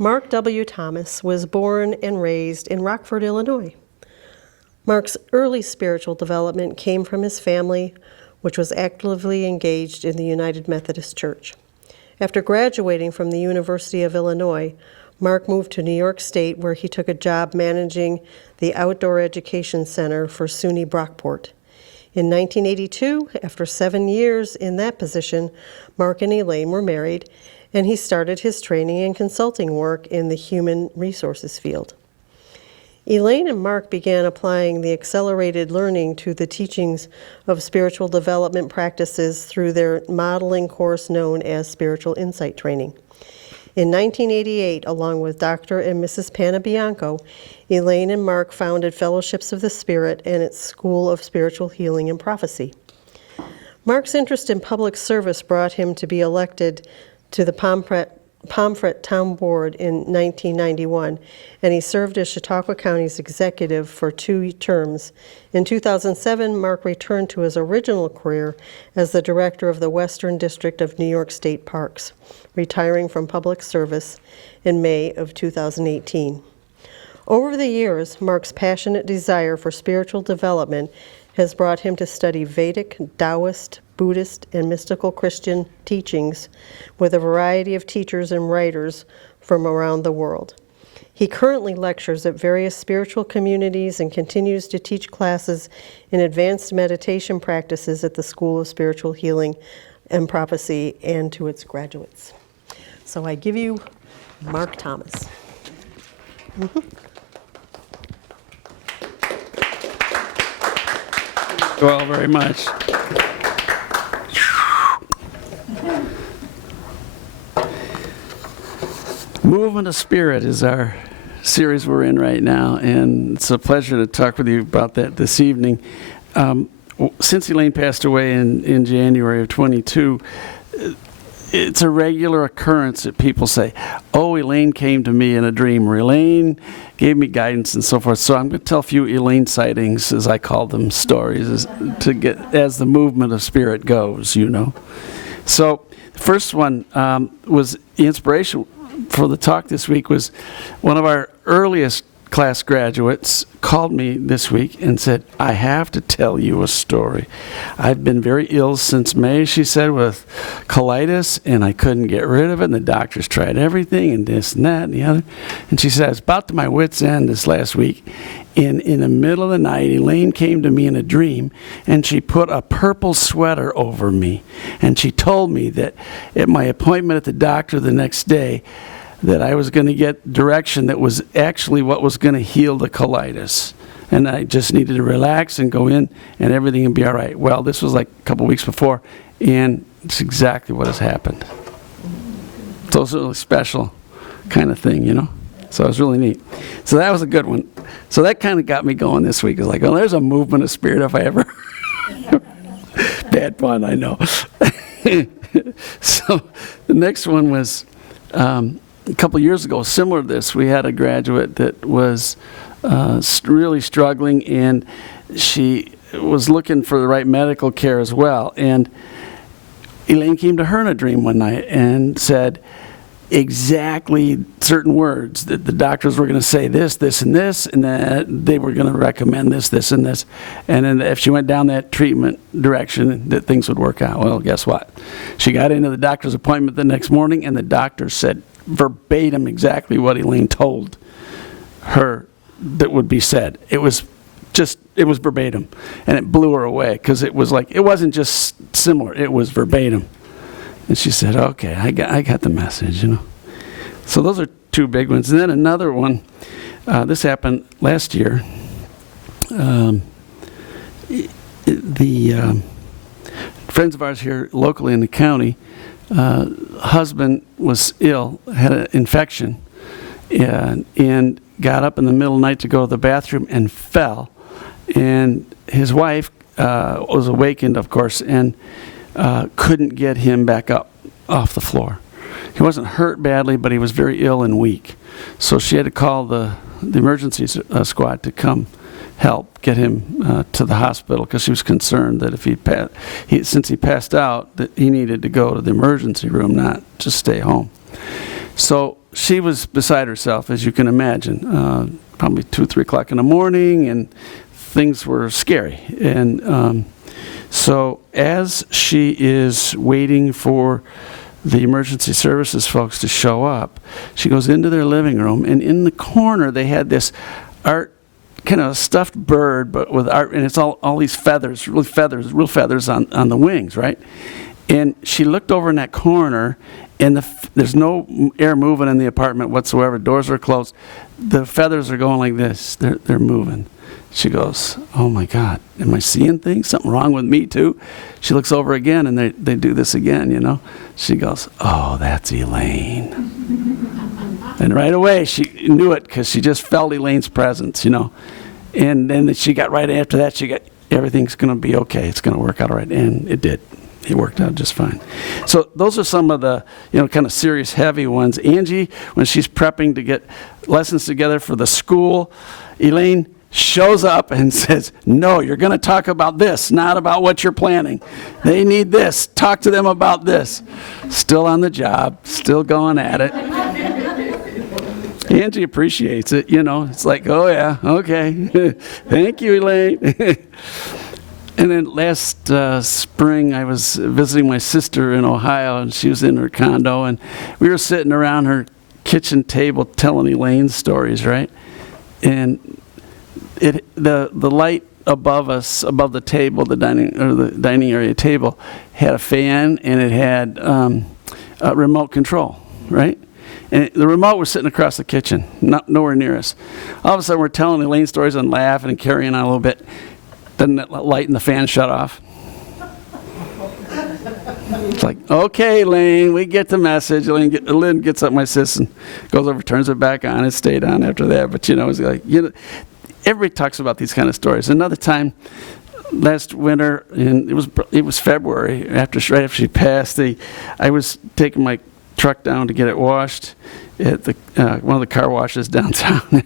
Mark W. Thomas was born and raised in Rockford, Illinois. Mark's early spiritual development came from his family, which was actively engaged in the United Methodist Church. After graduating from the University of Illinois, Mark moved to New York State, where he took a job managing the Outdoor Education Center for SUNY Brockport. In 1982, after 7 years in that position, Mark and Elaine were married, and he started his training and consulting work in the human resources field. Elaine and Mark began applying the accelerated learning to the teachings of spiritual development practices through their modeling course known as Spiritual Insight Training. In 1988, along with Dr. and Mrs. Panabianco, Elaine and Mark founded Fellowships of the Spirit and its School of Spiritual Healing and Prophecy. Mark's interest in public service brought him to be elected to the Pomfret Town Board in 1991, and he served as Chautauqua County's executive for 2 terms. In 2007, Mark returned to his original career as the director of the Western District of New York State Parks, retiring from public service in May of 2018. Over the years, Mark's passionate desire for spiritual development has brought him to study Vedic, Taoist, Buddhist, and mystical Christian teachings with a variety of teachers and writers from around the world. He currently lectures at various spiritual communities and continues to teach classes in advanced meditation practices at the School of Spiritual Healing and Prophecy and to its graduates. So I give you Mark Thomas. Well, very much. Movement of Spirit is our series we're in right now, and it's a pleasure to talk with you about that this evening. Since Elaine passed away in January of 22, it's a regular occurrence that people say, oh, Elaine came to me in a dream, or Elaine gave me guidance and so forth. So I'm going to tell a few Elaine sightings, as I call them, stories, to get as the movement of spirit goes, you know. So the first one was the inspiration for the talk this week was one of our earliest class graduates called me this week and said, I have to tell you a story. I've been very ill since May, she said, with colitis, and I couldn't get rid of it, and the doctors tried everything, and this and that and the other. And she said, I was about to my wit's end this last week, and in the middle of the night, Elaine came to me in a dream, and she put a purple sweater over me, and she told me that at my appointment at the doctor the next day, that I was going to get direction that was actually what was going to heal the colitis. And I just needed to relax and go in, and everything would be all right. Well, this was like a couple weeks before, and it's exactly what has happened. So it's a really special kind of thing, you know? So it was really neat. So that was a good one. So that kind of got me going this week. It's like, oh, there's a movement of spirit if I ever... Bad pun, I know. So the next one was... a couple years ago, similar to this, we had a graduate that was really struggling, and she was looking for the right medical care as well. And Elaine came to her in a dream one night and said exactly certain words that the doctors were going to say this, this, and this, and that they were going to recommend this, this, and this. And then if she went down that treatment direction, that things would work out. Well, guess what? She got into the doctor's appointment the next morning, and the doctor said verbatim exactly what Elaine told her that would be said. It was verbatim, and it blew her away, because it was like, it wasn't just similar, it was verbatim. And she said, okay, I got the message, you know. So those are 2 big ones. And then another one, this happened last year. The friends of ours here locally in the county, husband was ill, had an infection, and got up in the middle of the night to go to the bathroom and fell. And his wife was awakened, of course, and couldn't get him back up off the floor. He wasn't hurt badly, but he was very ill and weak. So she had to call the emergency squad to come help get him to the hospital, because she was concerned that if since he passed out, that he needed to go to the emergency room, not just stay home. So she was beside herself, as you can imagine, probably 2, 3 o'clock in the morning, and things were scary. And so as she is waiting for the emergency services folks to show up, she goes into their living room, and in the corner they had this art, kind of stuffed bird, but with art, and it's all these feathers, real feathers on the wings, right? And she looked over in that corner, and there's no air moving in the apartment whatsoever. Doors are closed. The feathers are going like this. They're moving. She goes, "Oh my God, am I seeing things? Something wrong with me too?" She looks over again, and they do this again, you know. She goes, "Oh, that's Elaine." And right away, she knew it because she just felt Elaine's presence, you know. And then she got right after that, she got, everything's going to be okay. It's going to work out all right. And it did. It worked out just fine. So those are some of the, kind of serious, heavy ones. Angie, when she's prepping to get lessons together for the school, Elaine shows up and says, "No, you're going to talk about this, not about what you're planning. They need this. Talk to them about this." Still on the job, still going at it. Angie appreciates it, It's like, "Oh, yeah, okay. Thank you, Elaine." And then last spring, I was visiting my sister in Ohio, and she was in her condo, and we were sitting around her kitchen table telling Elaine stories, right? And the light above us, above the table, the dining area table, had a fan, and it had a remote control, right? And the remote was sitting across the kitchen, nowhere near us. All of a sudden, we're telling Elaine stories and laughing and carrying on a little bit. Then that light and the fan shut off. It's like, "Okay, Elaine, we get the message." Elaine gets up, my sis, and goes over, turns it back on. It stayed on after that. But, it's like, everybody talks about these kind of stories. Another time, last winter, and it was February, right after she passed, I was taking my truck down to get it washed at one of the car washes downtown.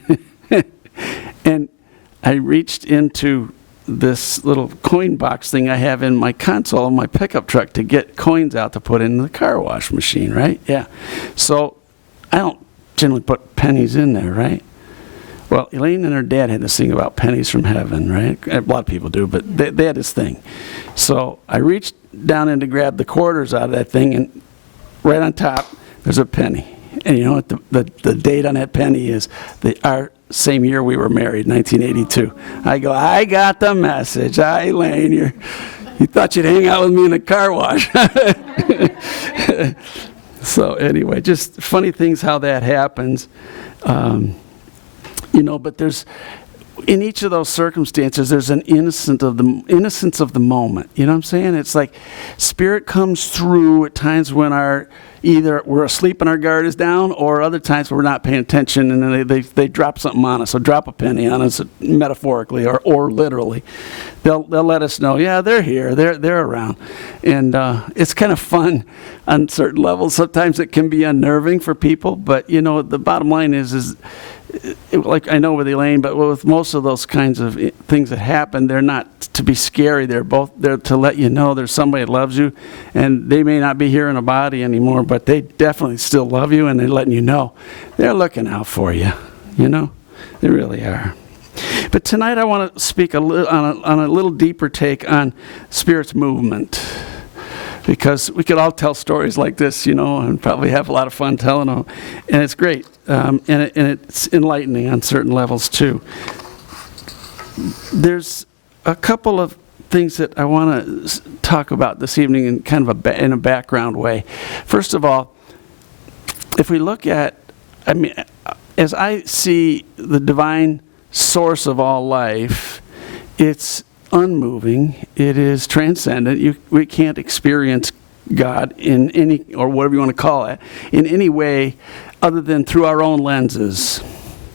And I reached into this little coin box thing I have in my console of my pickup truck to get coins out to put in the car wash machine, right? Yeah. So I don't generally put pennies in there, right? Well, Elaine and her dad had this thing about pennies from heaven, right? A lot of people do, but they had this thing. So I reached down in to grab the quarters out of that thing, and right on top, there's a penny. And you know what the date on that penny is? Our same year we were married, 1982. I go, "I got the message. Elaine, you thought you'd hang out with me in the car wash." So anyway, just funny things how that happens. But there's, in each of those circumstances, there's an innocence of the moment. You know what I'm saying? It's like Spirit comes through at times when either we're asleep and our guard is down, or other times we're not paying attention, and then they drop something on us. So drop a penny on us, metaphorically or literally. They'll let us know, yeah, they're here, they're around. And it's kind of fun on certain levels. Sometimes it can be unnerving for people, but the bottom line is like I know with Elaine, but with most of those kinds of things that happen, they're not to be scary. They're to let you know there's somebody that loves you, and they may not be here in a body anymore, but they definitely still love you, and they're letting you know they're looking out for you. They really are. But tonight I want to speak on a little deeper take on Spirit's movement. Because we could all tell stories like this, and probably have a lot of fun telling them. And it's great. And it's enlightening on certain levels, too. There's a couple of things that I want to talk about this evening in kind of in a background way. First of all, if we look at, as I see the divine source of all life, it's unmoving. It is transcendent. We can't experience God in any, or whatever you want to call it, in any way other than through our own lenses,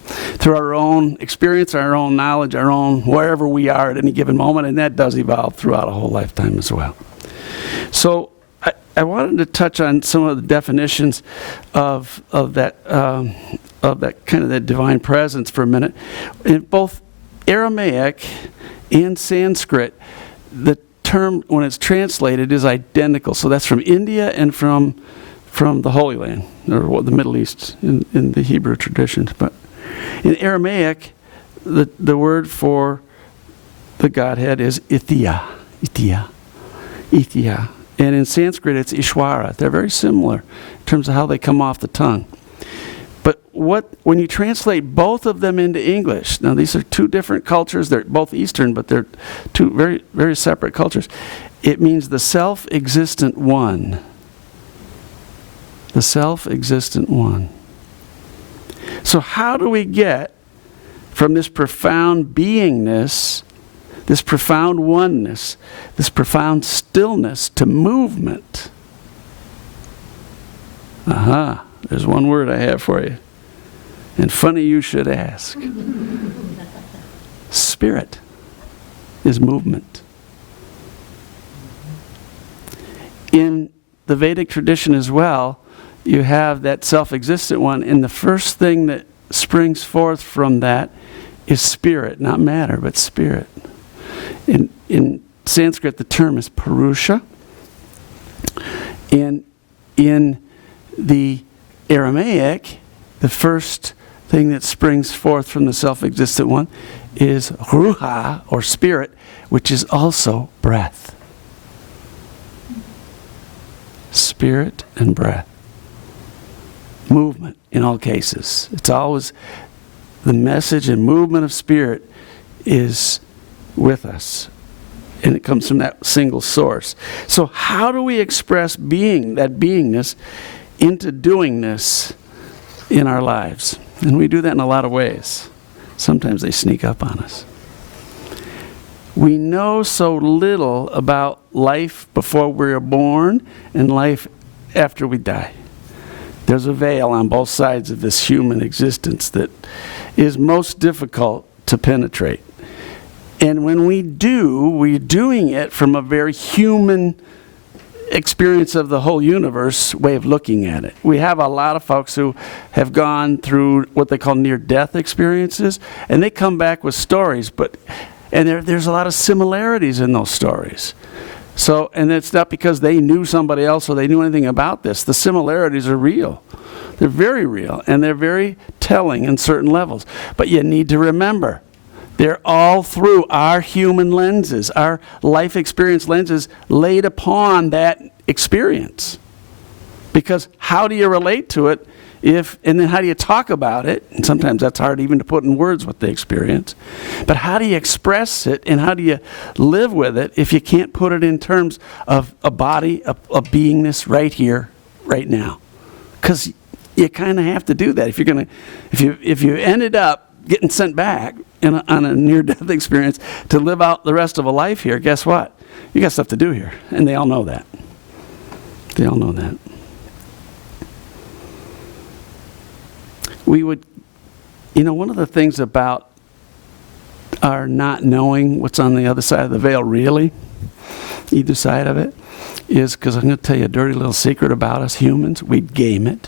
through our own experience, our own knowledge, our own wherever we are at any given moment, and that does evolve throughout a whole lifetime as well. So I wanted to touch on some of the definitions of that kind of that divine presence for a minute. In both Aramaic and Sanskrit, the term, when it's translated, is identical. So that's from India and from the Holy Land, or the Middle East in the Hebrew traditions. But in Aramaic, the word for the Godhead is Ithia. And in Sanskrit, it's Ishwara. They're very similar in terms of how they come off the tongue. But when you translate both of them into English, now these are two different cultures. They're both Eastern, but they're two very, very separate cultures. It means the self-existent one. The self-existent one. So how do we get from this profound beingness, this profound oneness, this profound stillness to movement? Aha, there's one word I have for you. And funny you should ask. Spirit is movement. In the Vedic tradition as well, you have that self-existent one, and the first thing that springs forth from that is spirit, not matter, but spirit. In Sanskrit, the term is Purusha. And in the Aramaic, the first thing that springs forth from the self-existent one is Ruha, or spirit, which is also breath. Spirit and breath. Movement in all cases. It's always the message and movement of spirit is with us. And it comes from that single source. So how do we express being, that beingness, into doingness in our lives? And we do that in a lot of ways. Sometimes they sneak up on us. We know so little about life before we're born and life after we die. There's a veil on both sides of this human existence that is most difficult to penetrate. And when we do, we're doing it from a very human experience of the whole universe way of looking at it. We have a lot of folks who have gone through what they call near-death experiences, and they come back with stories, and there's a lot of similarities in those stories. So, and it's not because they knew somebody else or they knew anything about this. The similarities are real. They're very real, and they're very telling in certain levels. But you need to remember, they're all through our human lenses, our life experience lenses laid upon that experience. Because how do you relate to it and then how do you talk about it? And sometimes that's hard even to put in words what they experience. But how do you express it and how do you live with it if you can't put it in terms of a body, a beingness right here, right now? Because you kind of have to do that. If you ended up getting sent back on a near-death experience to live out the rest of a life here, guess what? You got stuff to do here. And they all know that. They all know that. One of the things about our not knowing what's on the other side of the veil really, either side of it, is because I'm going to tell you a dirty little secret about us humans. We'd game it.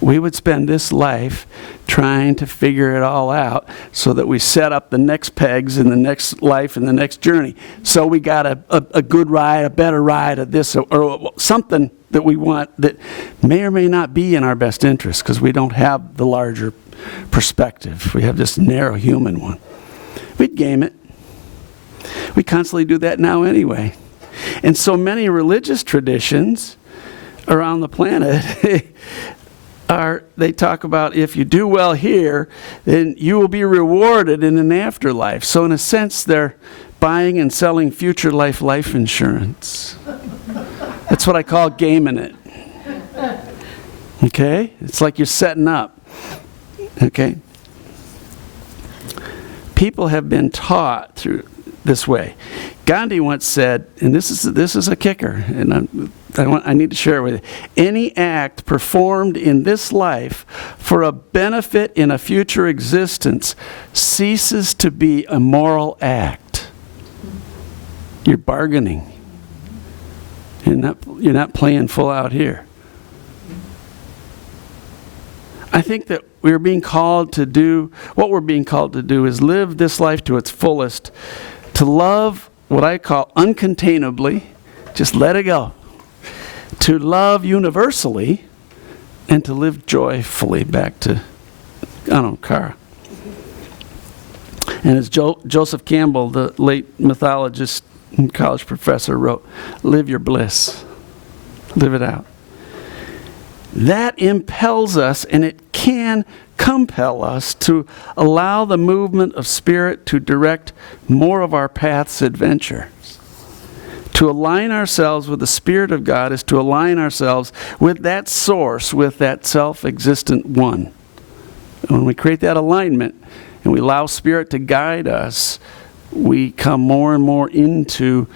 We would spend this life trying to figure it all out so that we set up the next pegs in the next life and the next journey. So we got a good ride, a better ride of this, or something that we want that may or may not be in our best interest because we don't have the larger perspective. We have this narrow human one. We'd game it. We constantly do that now anyway. And so many religious traditions around the planet they talk about if you do well here, then you will be rewarded in an afterlife. So in a sense, they're buying and selling future life insurance. That's what I call gaming it. Okay? It's like you're setting up. Okay? People have been taught through this way. Gandhi once said, and this is a kicker, and I need to share it with you. Any act performed in this life for a benefit in a future existence ceases to be a moral act. You're bargaining. You're not playing full out here. I think that what we're being called to do is live this life to its fullest, to love what I call uncontainably, just let it go. To love universally, and to live joyfully. Back to, Kara. And as Joseph Campbell, the late mythologist and college professor, wrote, live your bliss. Live it out. That impels us, and it can compel us to allow the movement of spirit to direct more of our path's adventure. To align ourselves with the Spirit of God is to align ourselves with that source, with that self-existent one. And when we create that alignment and we allow Spirit to guide us, we come more and more into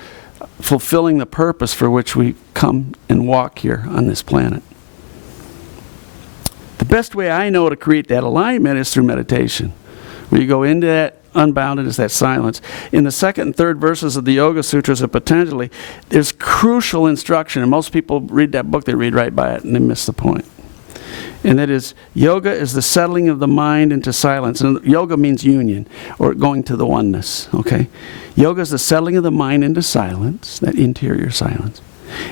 fulfilling the purpose for which we come and walk here on this planet. The best way I know to create that alignment is through meditation, where you go into that unboundedness, that silence. In the second and third verses of the Yoga Sutras of Patanjali, there's crucial instruction, and most people read that book, they read right by it, and they miss the point. And that is, yoga is the settling of the mind into silence. And yoga means union, or going to the oneness, okay? Yoga is the settling of the mind into silence, that interior silence.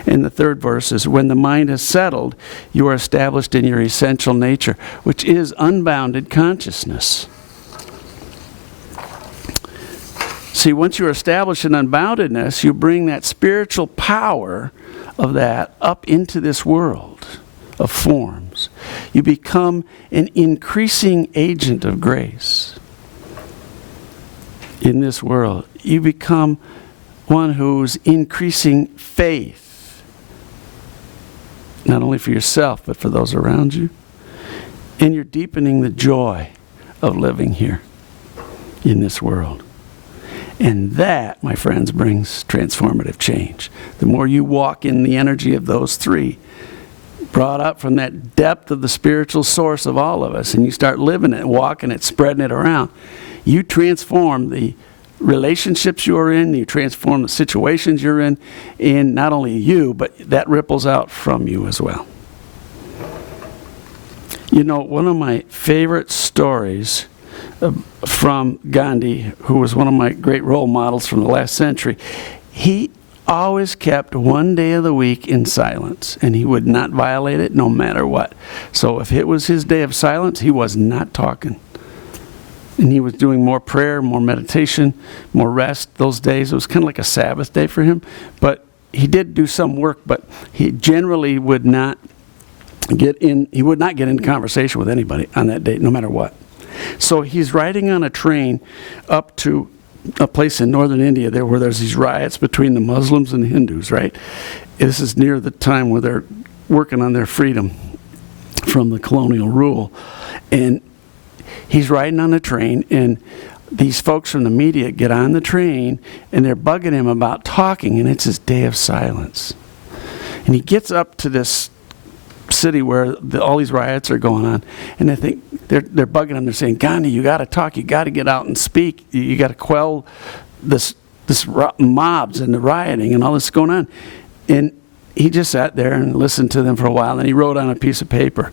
And the third verse is, when the mind has settled, you are established in your essential nature, which is unbounded consciousness. See, once you're established in unboundedness, you bring that spiritual power of that up into this world of forms. You become an increasing agent of grace in this world. You become one who's increasing faith, not only for yourself, but for those around you. And you're deepening the joy of living here in this world. And that, my friends, brings transformative change. The more you walk in the energy of those three, brought up from that depth of the spiritual source of all of us, and you start living it, walking it, spreading it around, you transform the relationships you're in, you transform the situations you're in, and not only you, but that ripples out from you as well. You know, one of my favorite stories from Gandhi, who was one of my great role models from the last century, he always kept one day of the week in silence, and he would not violate it no matter what. So if it was his day of silence, he was not talking. And he was doing more prayer, more meditation, more rest those days. It was kind of like a Sabbath day for him. But he did do some work, but he generally would not get into conversation with anybody on that day, no matter what. So he's riding on a train up to a place in northern India there where there's these riots between the Muslims and the Hindus, right? This is near the time where they're working on their freedom from the colonial rule. And he's riding on the train, and these folks from the media get on the train, and they're bugging him about talking, and it's his day of silence. And he gets up to this city where all these riots are going on, and I think they're bugging him. They're saying, Gandhi, you got to talk. You got to get out and speak. You got to quell this mobs and the rioting and all this going on. And he just sat there and listened to them for a while, and he wrote on a piece of paper,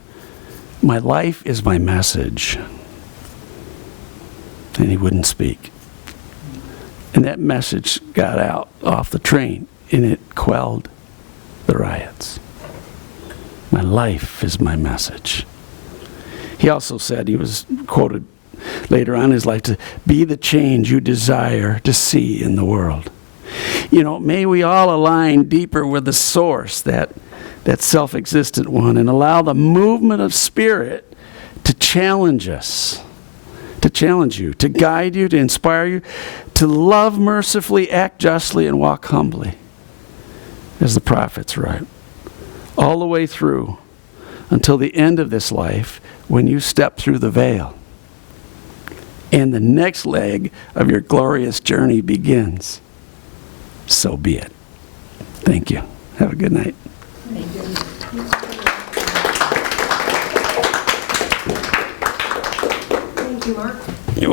"My life is my message." And he wouldn't speak. And that message got out off the train, and it quelled the riots. My life is my message. He also said, he was quoted later on in his life, to be the change you desire to see in the world. You know, may we all align deeper with the source, that self-existent one, and allow the movement of spirit to challenge us, to challenge you, to guide you, to inspire you, to love mercifully, act justly, and walk humbly, as the prophets write, all the way through until the end of this life, when you step through the veil and the next leg of your glorious journey begins. So be it. Thank you. Have a good night. Thank you. Thank you, Mark.